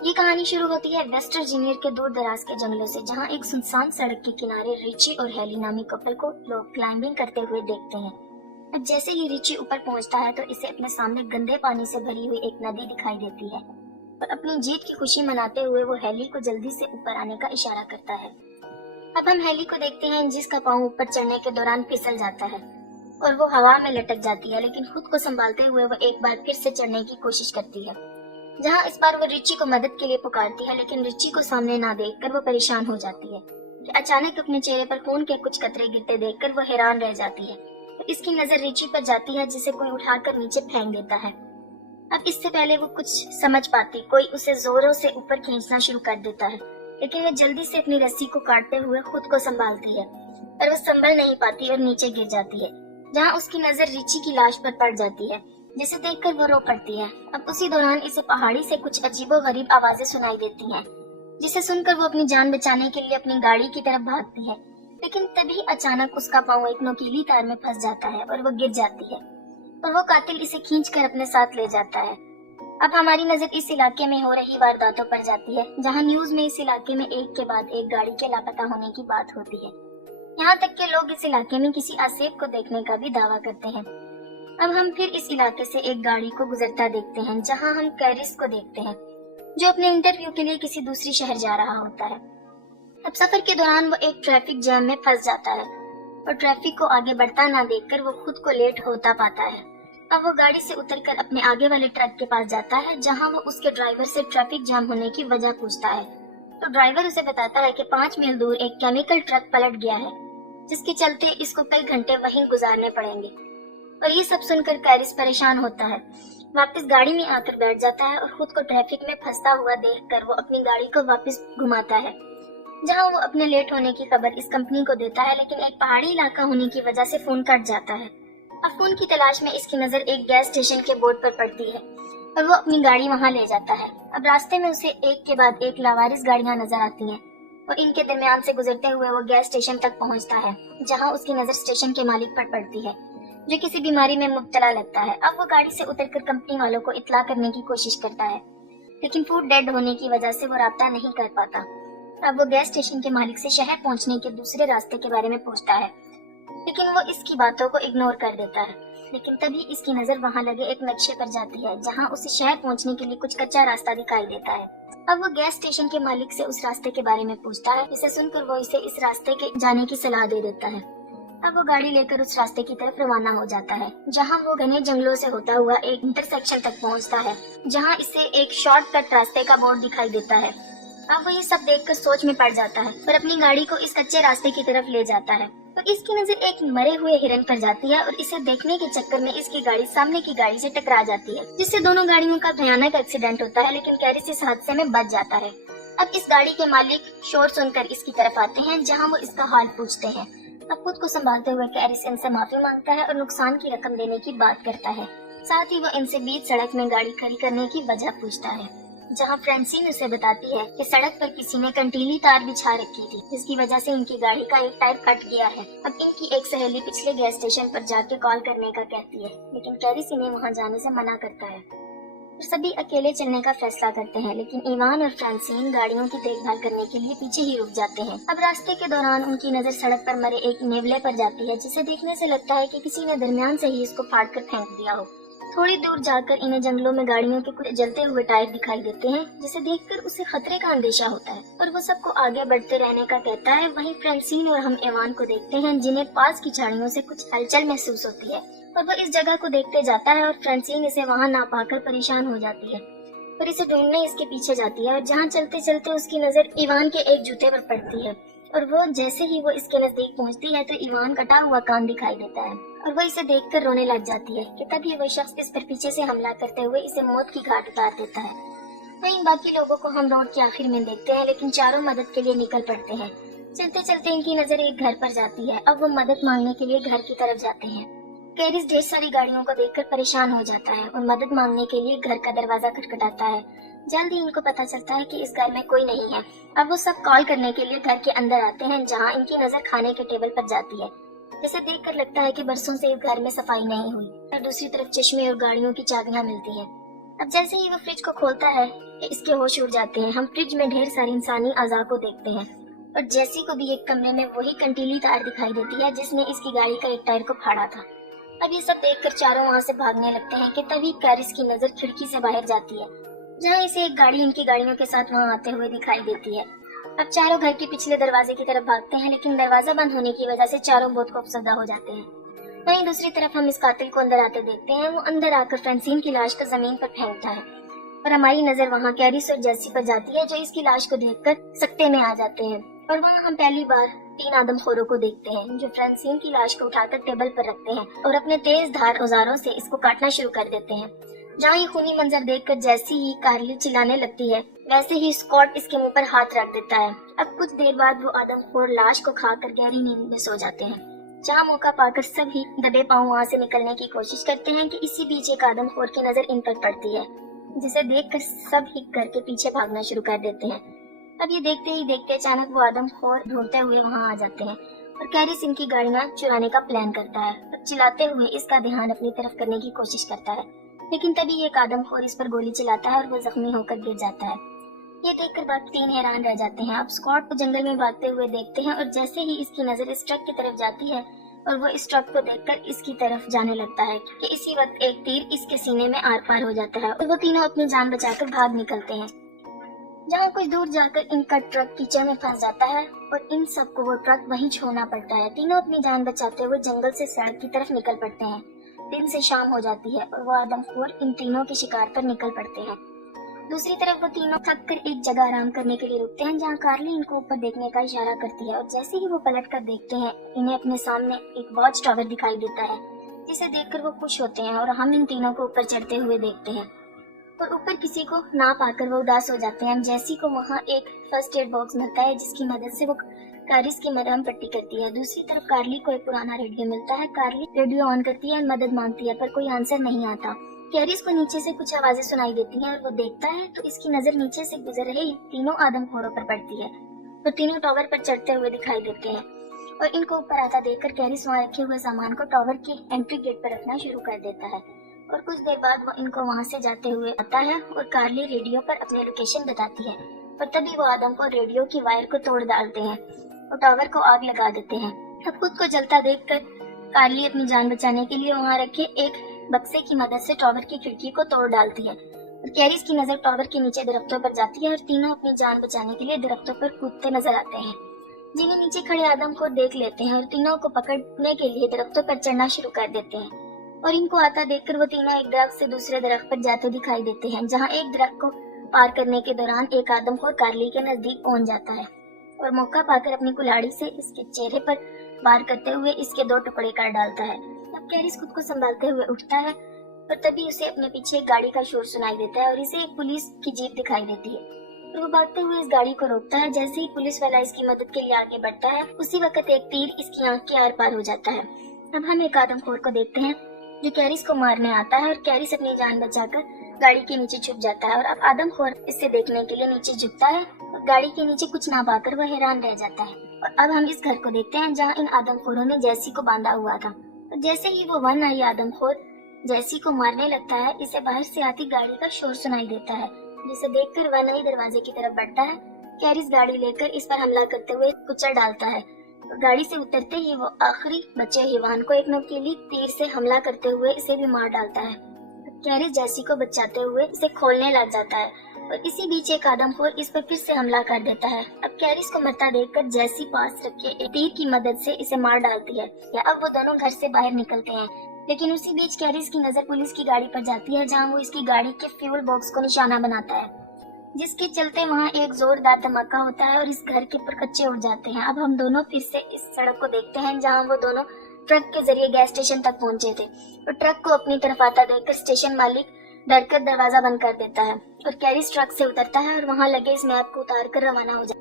ये कहानी शुरू होती है वेस्ट वर्जीनिया के दूर दराज के जंगलों से, जहाँ एक सुनसान सड़क के किनारे रिची और हेली नामी कपल को लोग क्लाइंबिंग करते हुए देखते हैं। अब जैसे ही रिची ऊपर पहुंचता है तो इसे अपने सामने गंदे पानी से भरी हुई एक नदी दिखाई देती है और अपनी जीत की खुशी मनाते हुए वो हेली को जल्दी से ऊपर आने का इशारा करता है। अब हम हेली को देखते हैं जिसका पाँव ऊपर चढ़ने के दौरान फिसल जाता है और वो हवा में लटक जाती है, लेकिन खुद को संभालते हुए वो एक बार फिर से चढ़ने की कोशिश करती है, जहाँ इस बार वो रिची को मदद के लिए पुकारती है, लेकिन रिची को सामने ना देखकर वो परेशान हो जाती है कि अचानक अपने चेहरे पर खून के कुछ कतरे गिरते देखकर वो हैरान रह जाती है। तो इसकी नजर रिची पर जाती है जिसे कोई उठाकर नीचे फेंक देता है। अब इससे पहले वो कुछ समझ पाती, कोई उसे जोरों से ऊपर खींचना शुरू कर देता है, लेकिन वो जल्दी से अपनी रस्सी को काटते हुए खुद को संभालती है, पर वो संभल नहीं पाती और नीचे गिर जाती है, जहाँ उसकी नजर रिची की लाश पर पड़ जाती है, जिसे देखकर वो रो पड़ती है। अब उसी दौरान इसे पहाड़ी से कुछ अजीबोगरीब आवाजें सुनाई देती हैं, जिसे सुनकर वो अपनी जान बचाने के लिए अपनी गाड़ी की तरफ भागती है, लेकिन तभी अचानक उसका पाँव एक नुकीली तार में फंस जाता है और वो गिर जाती है और वो कातिल इसे खींचकर अपने साथ ले जाता है। अब हमारी नजर इस इलाके में हो रही वारदातों पर जाती है, जहाँ न्यूज में इस इलाके में एक के बाद एक गाड़ी के लापता होने की बात होती है। यहाँ तक के लोग इस इलाके में किसी आसेब को देखने का भी दावा करते हैं। अब हम फिर इस इलाके से एक गाड़ी को गुजरता देखते हैं, जहाँ हम कैरिस को देखते हैं, जो अपने इंटरव्यू के लिए किसी दूसरी शहर जा रहा होता है। अब सफर के दौरान वो एक ट्रैफिक जैम में फंस जाता है और ट्रैफिक को आगे बढ़ता ना देखकर वो खुद को लेट होता पाता है। अब वो गाड़ी से उतरकर अपने आगे वाले ट्रक के पास जाता है, जहाँ वो उसके ड्राइवर से ट्रैफिक जाम होने की वजह पूछता है। तो ड्राइवर उसे बताता है कि 5 मील दूर एक केमिकल ट्रक पलट गया है, जिसके चलते इसको कई घंटे वहीं गुजारने पड़ेंगे। और ये सब सुनकर कैरिस परेशान होता है, वापस गाड़ी में आकर बैठ जाता है और खुद को ट्रैफिक में फंसता हुआ देखकर वो अपनी गाड़ी को वापस घुमाता है, जहां वो अपने लेट होने की खबर इस कंपनी को देता है, लेकिन एक पहाड़ी इलाका होने की वजह से फोन कट जाता है। अब फोन की तलाश में इसकी नजर एक गैस स्टेशन के बोर्ड पर पड़ती है और वो अपनी गाड़ी वहां ले जाता है। अब रास्ते में उसे एक के बाद एक लावारिस गाड़ियां नजर आती हैं और इनके दरमियान से गुजरते हुए वो गैस स्टेशन तक पहुंचता है, जहां उसकी नजर स्टेशन के मालिक पर पड़ती है, जो किसी बीमारी में मुब्तला लगता है। अब वो गाड़ी से उतरकर कंपनी वालों को इत्तला करने की कोशिश करता है, लेकिन फूड डेड होने की वजह से वो राब्ता नहीं कर पाता। अब वो गैस स्टेशन के मालिक से शहर पहुंचने के दूसरे रास्ते के बारे में पूछता है, लेकिन वो इसकी बातों को इग्नोर कर देता है। लेकिन तभी इसकी नजर वहां लगे एक नक्शे पर जाती है, जहां उसे शहर पहुंचने के लिए कुछ कच्चा रास्ता दिखाई देता है। अब वो गैस स्टेशन के मालिक से उस रास्ते के बारे में पूछता है, जिसे सुनकर वो इसे इस रास्ते के जाने की सलाह दे देता है। अब वो गाड़ी लेकर उस रास्ते की तरफ रवाना हो जाता है, जहां वो घने जंगलों से होता हुआ एक इंटरसेक्शन तक पहुंचता है, जहां इसे एक शॉर्टकट रास्ते का बोर्ड दिखाई देता है। अब वो ये सब देखकर सोच में पड़ जाता है और अपनी गाड़ी को इस कच्चे रास्ते की तरफ ले जाता है। तो इसकी नजर एक मरे हुए हिरन पर जाती है और इसे देखने के चक्कर में इसकी गाड़ी सामने की गाड़ी से टकरा जाती है, जिससे दोनों गाड़ियों का भयानक एक्सीडेंट होता है, लेकिन कैरिस इस हादसे में बच जाता है। अब इस गाड़ी के मालिक शोर सुनकर इसकी तरफ आते हैं, जहाँ वो इसका हाल पूछते हैं। अब खुद को संभालते हुए कैरिस इनसे माफी मांगता है और नुकसान की रकम देने की बात करता है। साथ ही वो इनसे बीच सड़क में गाड़ी खड़ी करने की वजह पूछता है, जहां फ्रांसिन उसे बताती है कि सड़क पर किसी ने कंटीली तार बिछा रखी थी, जिसकी वजह से इनकी गाड़ी का एक टायर कट गया है। अब इनकी एक सहेली पिछले गैस स्टेशन पर जाके कॉल करने का कहती है, लेकिन कैरिस इन्हें वहां जाने से मना करता है और सभी अकेले चलने का फैसला करते हैं। लेकिन इवान और फ्रांसिन गाड़ियों की देखभाल करने के लिए पीछे ही रुक जाते हैं। अब रास्ते के दौरान उनकी नजर सड़क पर मरे एक नेवले पर जाती है, जिसे देखने से लगता है कि किसी ने दरमियान से ही इसको फाड़ कर फेंक दिया हो। थोड़ी दूर जाकर इन्हें जंगलों में गाड़ियों के कुछ जलते हुए टायर दिखाई देते हैं, जिसे देखकर उसे खतरे का अंदेशा होता है और वो सबको आगे बढ़ते रहने का कहता है। वहीं फ्रांसिन और हम एवान को देखते हैं, जिन्हें पास की झाड़ियों से कुछ हलचल महसूस होती है और वो इस जगह को देखते जाता है और फ्रांसिन इसे वहाँ ना पाकर परेशान हो जाती है और इसे ढूंढने इसके पीछे जाती है। और जहाँ चलते चलते उसकी नजर इवान के एक जूते पर पड़ती है और वो जैसे ही वो इसके नजदीक पहुँचती है तो इवान कटा हुआ कान दिखाई देता है और वो इसे देखकर रोने लग जाती है कि तभी वो शख्स इस पर पीछे से हमला करते हुए इसे मौत की घाट उतार देता है। वहीं बाकी लोगों को हम रोड के आखिर में देखते हैं, लेकिन चारों मदद के लिए निकल पड़ते हैं। चलते चलते इनकी नजर एक घर पर जाती है। अब वो मदद मांगने के लिए घर की तरफ जाते हैं। कैरिस ढेर सारी गाड़ियों को देखकर परेशान हो जाता है और मदद मांगने के लिए घर का दरवाजा खटखटाता है। जल्द ही इनको पता चलता है कि इस घर में कोई नहीं है। अब वो सब कॉल करने के लिए घर के अंदर आते हैं, जहाँ इनकी नजर खाने के टेबल पर जाती है, जिसे देखकर लगता है कि बरसों से इस घर में सफाई नहीं हुई। और दूसरी तरफ चश्मे और गाड़ियों की चाबियां मिलती हैं। अब जैसे ही वो फ्रिज को खोलता है इसके होश उड़ जाते हैं। हम फ्रिज में ढेर सारी इंसानी अज़ा को देखते हैं और जैसी को भी एक कमरे में वही कंटीली तार दिखाई देती है जिसने इसकी गाड़ी का एक टायर को फाड़ा था। अब ये सब देखकर चारों वहाँ से भागने लगते हैं कि तभी कैरिस की नजर खिड़की से बाहर जाती है, जहाँ इसे एक गाड़ी इनकी गाड़ियों के साथ वहाँ आते हुए दिखाई देती है। अब चारों घर के पिछले दरवाजे की तरफ भागते हैं, लेकिन दरवाजा बंद होने की वजह से चारों बहुत खौफजदा हो जाते हैं। वहीं दूसरी तरफ हम इस कातिल को अंदर आते देखते हैं। वो अंदर आकर फ्रांसिन की लाश को जमीन पर फेंकता है और हमारी नजर वहाँ कैरिस और जेसी पर जाती है, जो इसकी लाश को देखकर सकते में आ जाते हैं। और वहाँ हम पहली बार 3 आदमखोरों को देखते हैं जो फ्रांसिन की लाश को उठाकर टेबल पर रखते हैं और अपने तेज धार औजारों से इसको काटना शुरू कर देते हैं। जहाँ ये खूनी मंजर देखकर जैसी ही कार्ली चिल्लाने लगती है, वैसे ही स्कॉट इसके मुंह पर हाथ रख देता है। अब कुछ देर बाद वो आदमखोर लाश को खाकर गहरी नींद में सो जाते हैं। जहाँ मौका पाकर सभी दबे पांव वहाँ से निकलने की कोशिश करते हैं कि इसी बीच एक आदमखोर की नजर इन पर पड़ती है, जिसे देखकर सब ही घर के पीछे भागना शुरू कर देते हैं। अब ये देखते ही देखते अचानक वो आदमखोर ढूंढते हुए वहाँ आ जाते हैं और कैरिस इनकी गाड़ियाँ चुराने का प्लान करता है और चिल्लाते हुए इसका ध्यान अपनी तरफ करने की कोशिश करता है, लेकिन तभी एक आदमखोर इस पर गोली चलाता है और वो जख्मी होकर गिर जाता है। ये देखकर बाकी 3 हैरान रह जाते हैं। अब स्कॉट को जंगल में भागते हुए देखते हैं और जैसे ही इसकी नजर इस ट्रक की तरफ जाती है और वो इस ट्रक को देखकर इसकी तरफ जाने लगता है कि इसी वक्त एक तीर इसके सीने में आर पार हो जाता है और वो तीनों अपनी जान बचाकर भाग निकलते हैं। जहाँ कुछ दूर जाकर इनका ट्रक कीचड़ में फंस जाता है और इन सबको वो ट्रक वहीं छोड़ना पड़ता है। तीनों अपनी जान बचाते हुए जंगल से सड़क की तरफ निकल पड़ते हैं। दिन से शाम हो जाती है और वो आदमखोर इन तीनों के शिकार पर निकल पड़ते हैं। दूसरी तरफ वो तीनों थक कर एक जगह आराम करने के लिए रुकते हैं, जहाँ कार्ली इनको ऊपर देखने का इशारा करती है और जैसे ही वो पलट कर देखते हैं इन्हें अपने सामने एक वॉच टावर दिखाई देता है, जिसे देखकर वो खुश होते हैं और हम इन तीनों को ऊपर चढ़ते हुए देखते हैं और ऊपर किसी को ना पाकर वो उदास हो जाते हैं। जैसी को वहाँ एक फर्स्ट एड बॉक्स मिलता है जिसकी मदद से वो कैरिस की मरहम पट्टी करती है। दूसरी तरफ कार्ली को एक पुराना रेडियो मिलता है। कार्ली रेडियो ऑन करती है, मदद मांगती है, पर कोई आंसर नहीं आता। कैरिस को नीचे से कुछ आवाजें सुनाई देती हैं और वो देखता है तो इसकी नजर नीचे से गुजर रहे तीनों आदमखोरों पर पड़ती है। वो तीनों टावर पर चढ़ते हुए दिखाई देते हैं और इनको ऊपर आता देखकर कैरिस वहाँ रखे हुए सामान को टावर की एंट्री गेट पर रखना शुरू कर देता है और कुछ देर बाद वो इनको वहाँ से जाते हुए आता है और कार्ली रेडियो पर अपनी लोकेशन बताती है और तभी वो आदम को रेडियो की वायर को तोड़ डालते हैं और टावर को आग लगा देते हैं। अब खुद को जलता देखकर कार्ली अपनी जान बचाने के लिए वहाँ रखे एक बक्से की मदद से टावर की खिड़की को तोड़ डालती है और कैरिस की नजर टावर के नीचे दरख्तों पर जाती है और तीनों अपनी जान बचाने के लिए दरख्तों पर कूदते नजर आते हैं, जिन्हें नीचे खड़े आदम को देख लेते हैं और तीनों को पकड़ने के लिए दरख्तों पर चढ़ना शुरू कर देते हैं और इनको आता देखकर वो तीनों एक दरख्त से दूसरे दरख्त पर जाते दिखाई देते हैं, जहाँ एक दरख्त को पार करने के दौरान एक आदमखोर कार्ली के नजदीक पहुंच जाता है और मौका पाकर अपनी कुल्हाड़ी से इसके चेहरे पर वार करते हुए इसके 2 टुकड़े कर डालता है। अब कैरिस खुद को संभालते हुए उठता है और तभी उसे अपने पीछे एक गाड़ी का शोर सुनाई देता है और इसे एक पुलिस की जीप दिखाई देती है और वो भागते हुए इस गाड़ी को रोकता है। जैसे ही पुलिस वाला इसकी मदद के लिए आगे बढ़ता है उसी वक्त एक तीर इसकी आंख के आर पार हो जाता है। अब हम एक आदमखोर को देखते हैं जो कैरिस को मारने आता है और कैरिस अपनी जान बचाकर गाड़ी के नीचे छुप जाता है और अब आदमखोर इसे देखने के लिए नीचे झुकता है और गाड़ी के नीचे कुछ ना पाकर वह हैरान रह जाता है। और अब हम इस घर को देखते हैं जहाँ इन आदमखोरों ने जैसी को बांधा हुआ था और जैसे ही वो वन आई आदमखोर जैसी को मारने लगता है, इसे बाहर से आती गाड़ी का शोर सुनाई देता है, जिसे देखकर वन आई दरवाजे की तरफ बढ़ता है। कैरिस गाड़ी लेकर इस पर हमला करते हुए कुचल डालता है और गाड़ी से उतरते ही वो आखिरी बचे हैवान को एक नोकीली तीर से हमला करते हुए इसे भी मार डालता है। कैरिस जैसी को बचाते हुए इसे खोलने लग जाता है और इसी बीच एक आदमखोर इस पर फिर से हमला कर देता है। अब कैरिस को मरता देखकर जैसी पास रखे एक तीर की मदद से इसे मार डालती है। या अब वो दोनों घर से बाहर निकलते हैं, लेकिन उसी बीच कैरिस की नजर पुलिस की गाड़ी पर जाती है, जहां वो इसकी गाड़ी के फ्यूल बॉक्स को निशाना बनाता है, जिसके चलते वहां एक जोरदार धमाका होता है और इस घर के परकच्चे उड़ जाते हैं। अब हम दोनों फिर से इस सड़क को देखते हैं जहां वो दोनों ट्रक के जरिए गैस स्टेशन तक पहुंचे थे और ट्रक को अपनी तरफ आता देखकर स्टेशन मालिक डरकर दरवाजा बंद कर देता है और कैरिस ट्रक से उतरता है और वहां लगे इस मैप को उतार कर रवाना हो जाता है।